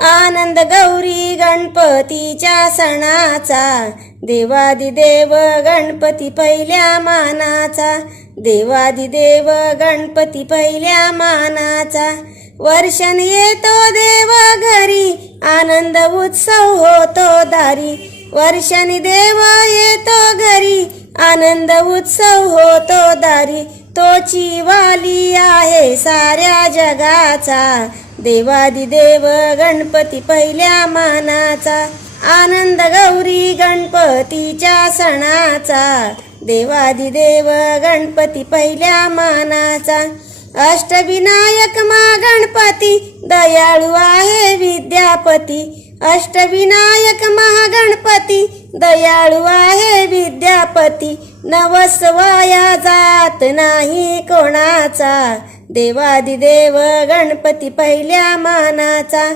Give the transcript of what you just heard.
आनंद गौरी गणपतीच्या सणाचा, देवादिदेव गणपती पहिल्या मानाचा, देवादिदेव गणपती पहिल्या मानाचा. वर्षण येतो देव घरी, आनंद उत्सव होतो दारी. वर्षानी देव येतो घरी, आनंद उत्सव होतो दारी. तोची वाली आहे साऱ्या जगाचा, देवादिदेव गणपती पहिल्या मानाचा. आनंद गौरी गणपतीच्या सणाचा, देवादिदेव गणपती पहिल्या मानाचा. अष्टविनायक मा गणपती, दयाळू आहे विद्यापती. अष्टविनायक महागणपती, दयाळू आहे विद्यापती. नवस वाया जात नाही कोणाचा, देवादिदेव गणपती पहिल्या मानाचा.